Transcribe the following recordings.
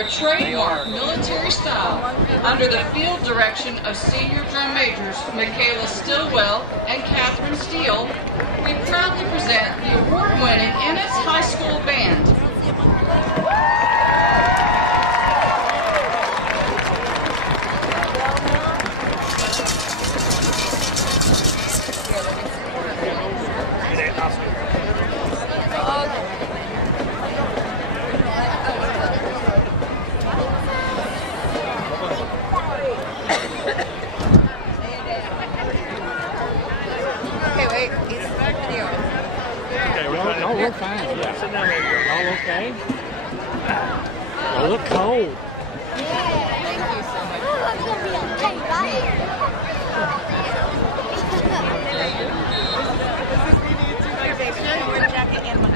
Their trademark military style under the field direction of senior drum majors Michaela Stillwell and Catherine Steele, we proudly present the award-winning Ennis High School Band. No, we're fine. Yeah. Sit down there. Y'all okay? Y'all look cold. Thank you so much. Oh, I'm going to be okay, right? Wear a jacket and my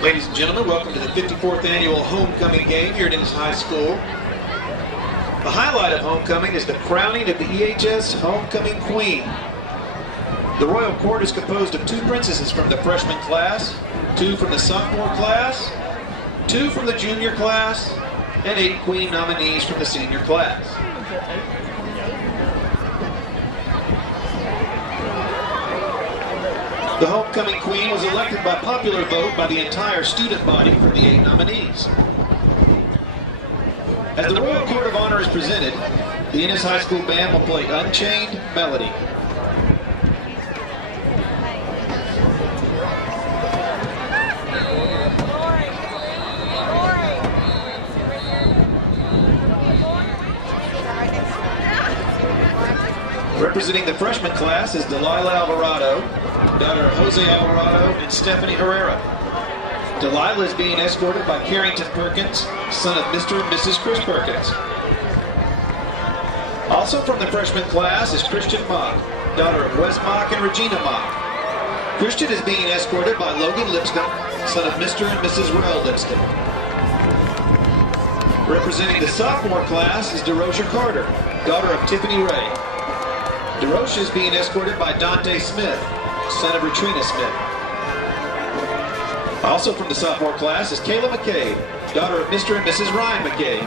Ladies and gentlemen, welcome to the 54th annual homecoming game here at Ennis High School. The highlight of homecoming is the crowning of the EHS Homecoming Queen. The Royal Court is composed of 2 princesses from the freshman class, 2 from the sophomore class, 2 from the junior class, and 8 queen nominees from the senior class. The homecoming queen was elected by popular vote by the entire student body from the 8 nominees. As the Royal Court of Honor is presented, the Ennis High School Band will play Unchained Melody. Representing the freshman class is Delilah Alvarado, daughter of Jose Alvarado and Stephanie Herrera. Delilah is being escorted by Carrington Perkins, son of Mr. and Mrs. Chris Perkins. Also from the freshman class is Christian Mock, daughter of Wes Mock and Regina Mock. Christian is being escorted by Logan Lipscomb, son of Mr. and Mrs. Rel Lipscomb. Representing the sophomore class is DeRocha Carter, daughter of Tiffany Ray. DeRocha is being escorted by Dante Smith, son of Retrina Smith. Also from the sophomore class is Kayla McCabe, daughter of Mr. and Mrs. Ryan McCabe.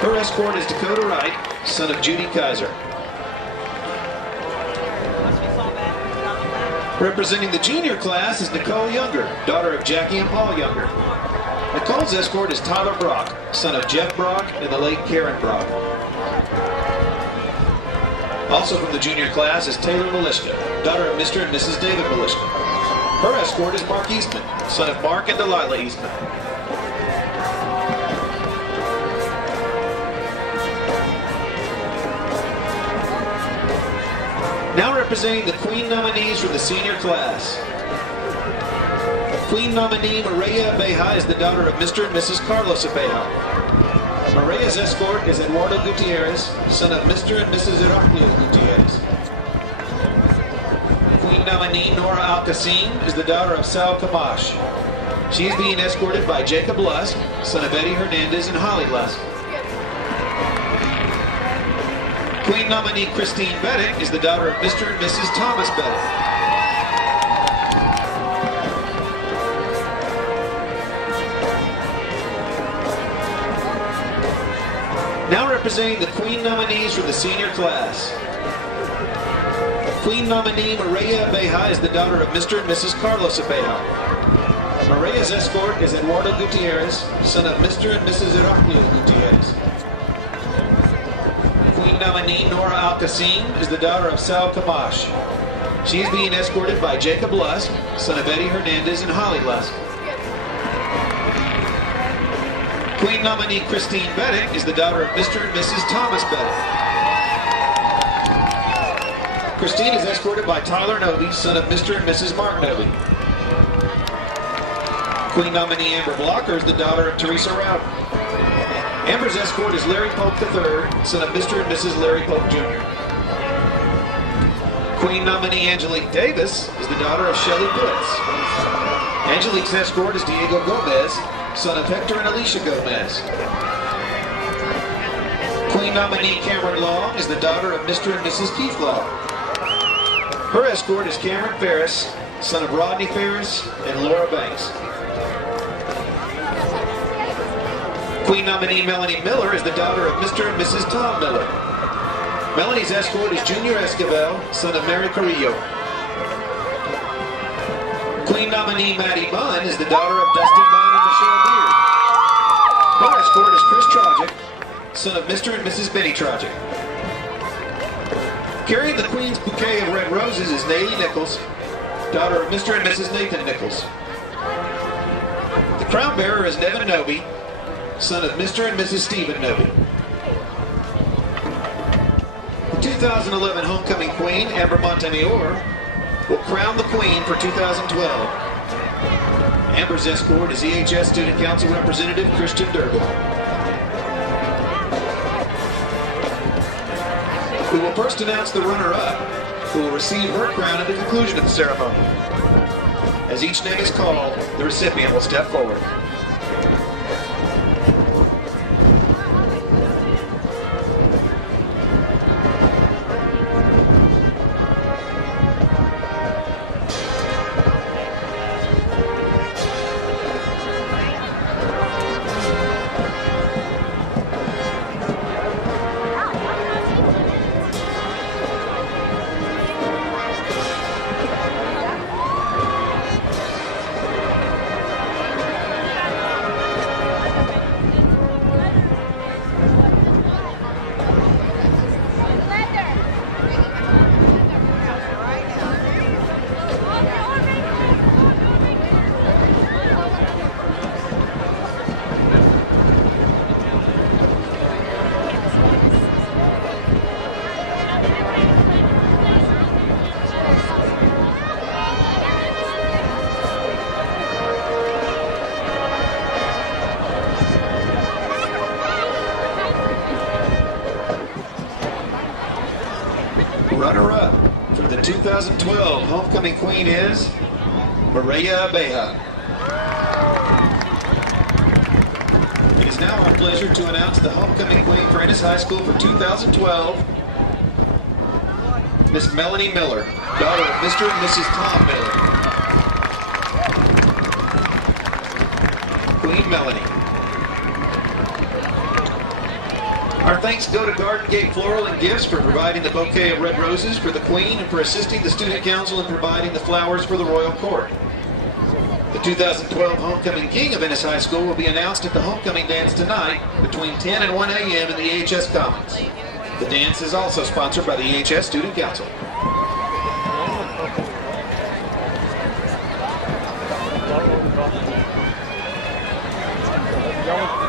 Her escort is Dakota Wright, son of Judy Kaiser. Representing the junior class is Nicole Younger, daughter of Jackie and Paul Younger. Nicole's escort is Tyler Brock, son of Jeff Brock and the late Karen Brock. Also from the junior class is Taylor Malishka, daughter of Mr. and Mrs. David Malishka. Her escort is Mark Eastman, son of Mark and Delilah Eastman. Now representing the Queen nominees from the senior class. Queen nominee Maria Abeja is the daughter of Mr. and Mrs. Carlos Abeja. Maria's escort is Eduardo Gutierrez, son of Mr. and Mrs. Heraclio Gutierrez. Queen nominee Nora Al-Qasim is the daughter of Sal Camash. She is being escorted by Jacob Lusk, son of Eddie Hernandez and Holly Lusk. Queen nominee Christine Beddick is the daughter of Mr. and Mrs. Thomas Beddick. Now representing the Queen nominees from the senior class. Queen nominee Maria Abeja is the daughter of Mr. and Mrs. Carlos Abeja. Maria's escort is Eduardo Gutierrez, son of Mr. and Mrs. Heraclio Gutierrez. Queen nominee Nora Al-Qasim is the daughter of Sal Camash. She is being escorted by Jacob Lusk, son of Eddie Hernandez and Holly Lusk. Queen nominee Christine Beddick is the daughter of Mr. and Mrs. Thomas Beddick. Christine is escorted by Tyler Noby, son of Mr. and Mrs. Mark Noby. Queen nominee Amber Blocker is the daughter of Teresa Rowden. Amber's escort is Larry Pope III, son of Mr. and Mrs. Larry Pope Jr. Queen nominee Angelique Davis is the daughter of Shelley Blitz. Angelique's escort is Diego Gomez, son of Hector and Alicia Gomez. Queen nominee Cameron Long is the daughter of Mr. and Mrs. Keith Long. Her escort is Cameron Ferris, son of Rodney Ferris and Laura Banks. Queen nominee Melanie Miller is the daughter of Mr. and Mrs. Tom Miller. Melanie's escort is Junior Esquivel, son of Mary Carrillo. Queen nominee Maddie Bunn is the daughter of Dusty Bunn and Michelle Beard. Her escort is Chris Trogic, son of Mr. and Mrs. Benny Trogic. Carrying the Queen's bouquet of red roses is Naylee Nichols, daughter of Mr. and Mrs. Nathan Nichols. The crown bearer is Nevin Noby, son of Mr. and Mrs. Stephen Noby. The 2011 homecoming queen, Amber Montemayor, will crown the queen for 2012. Amber's escort is EHS Student Council Representative Christian Durgan. We will first announce the runner-up, who will receive her crown at the conclusion of the ceremony. As each name is called, the recipient will step forward. Runner-up for the 2012 homecoming queen is Maria Abeja. It is now our pleasure to announce the homecoming queen for Ennis High School for 2012, Miss Melanie Miller, daughter of Mr. and Mrs. Tom Miller. Queen Melanie. Our thanks go to Garden Gate Floral and Gifts for providing the bouquet of red roses for the Queen and for assisting the Student Council in providing the flowers for the Royal Court. The 2012 Homecoming King of Ennis High School will be announced at the Homecoming Dance tonight between 10 and 1 a.m. in the EHS Commons. The dance is also sponsored by the EHS Student Council. Y'all